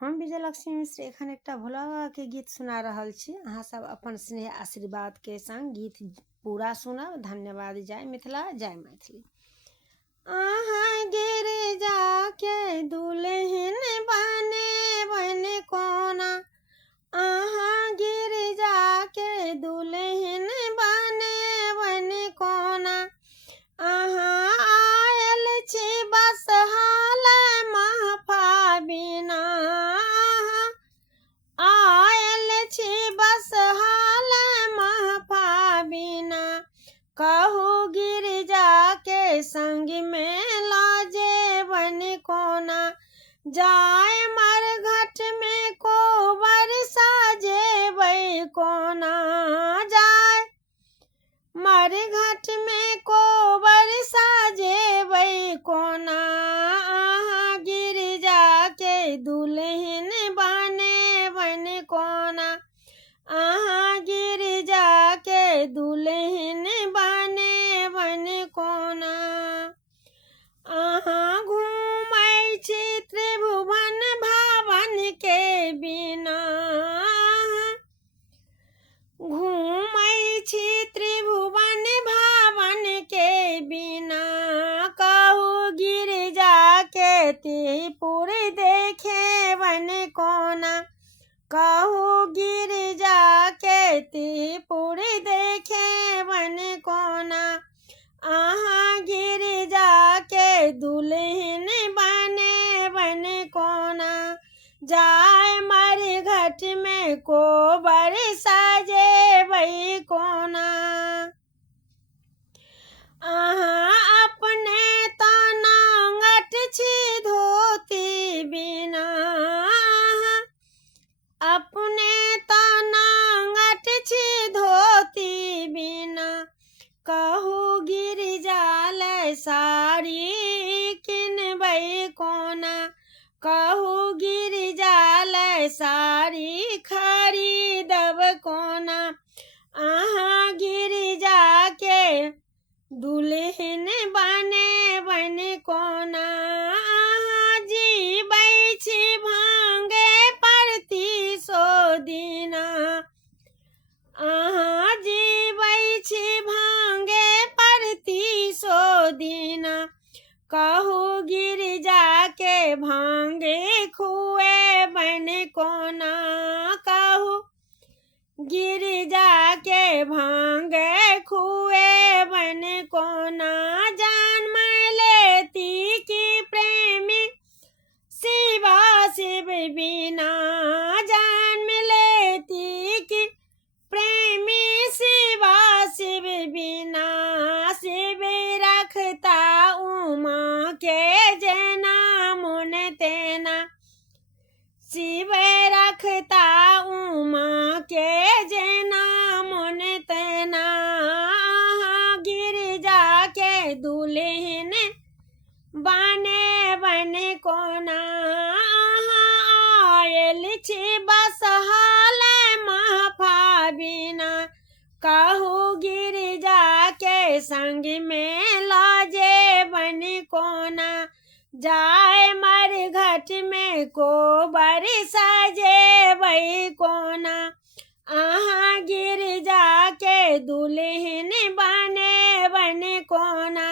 हम विजयलक्ष्मी मिश्र एखन एकटा भोला बाबा के गीत सुना रहल छी। अहाँ सब अपन स्नेह आशीर्वाद के संग गीत पूरा सुनब। धन्यवाद। जय मिथिला, जय मैथिली। अहाँ गिरिजा के दुल्हन बने बने कोना, अहाँ गिरिजा के दुल्हन बने बने कोना, अहाँ आयल छी बसहाल महफा बिना, आयल छी बसहाल महफा बिना, कहू गिरिजा के संग में लाजे बन कोना, जाय मरघट में कोबर साजे बै कोना, जाय मरघट में कोबर साजे बै कोना, अहाँ गिरिजा के दुल्हन बने बन कोना, अहाँ गिरिजा के दुल्हन बने बन कोना, अहाँ घूमै छी त्रिभुवन भावन के बिना, घूमै छी त्रिभुवन भावन के बिना, कहू गिरिजा के त्रिपुर देखे बन कोना, कहू गिरिजा के त्रिपुर देखे बन कोना, अहाँ गिरिजा के दुल्हन बने बन कोना, जाय मरघट में कोबर साजे बै कोना, अहाँ अपने तनांगट छी धोती बिना, अपने तनांगट छी धोती बिना, कहू गिरिजा ले साड़ी किनबै कोना, कहू गिरिजा ले साड़ी खरीदब कोना, अहाँ गिरिजा के दुल्हन बने बन कोना, अहाँ जीबै छी भांगे परती सो दिना, अहाँ जीबै छी भांगे परती सो दिना, कहू गिरिजा के भांगे खुए बन कोना, कहू गिरिजा के भांगे खुए बन कोना, जान मैं लेती की प्रेमी शिवा शिव बिना, जान मैं लेती की प्रेमी शिवा शिव बिना, शिव रखता उमा के जना मुन तेना, शिव रखता उमा के जना मुन तेना, अहाँ गिरिजा के दुल्हन बने बन कोना, अहाँ आयल छी बसहाल महफा बिना, कहू गिरिजा के संग में लाजे बन कोना, जाय मरघट में कोबर साजे बै कोना, अहाँ गिरिजा के दुल्हन बने बन कोना।